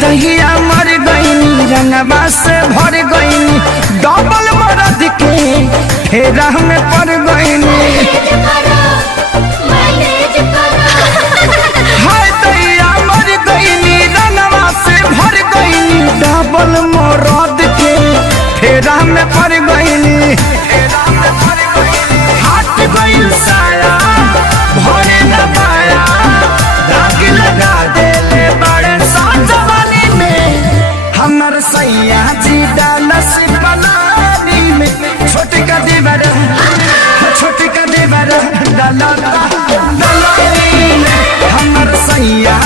दहिया मर गईनी रंगवा से भर गईनी डबल मरद के फेरा में पड़ गईनी। हाय दहिया मर गईनी रंगवा से भर गईनी डबल मरद के फेरा में पड़ गईनी। हाथ गईल साया भरे न पाया दाग लगा देले बड़े साजवानी में हमर सैया जी डालस बनानी में छोटी का देवर डाला डाला हमर सैया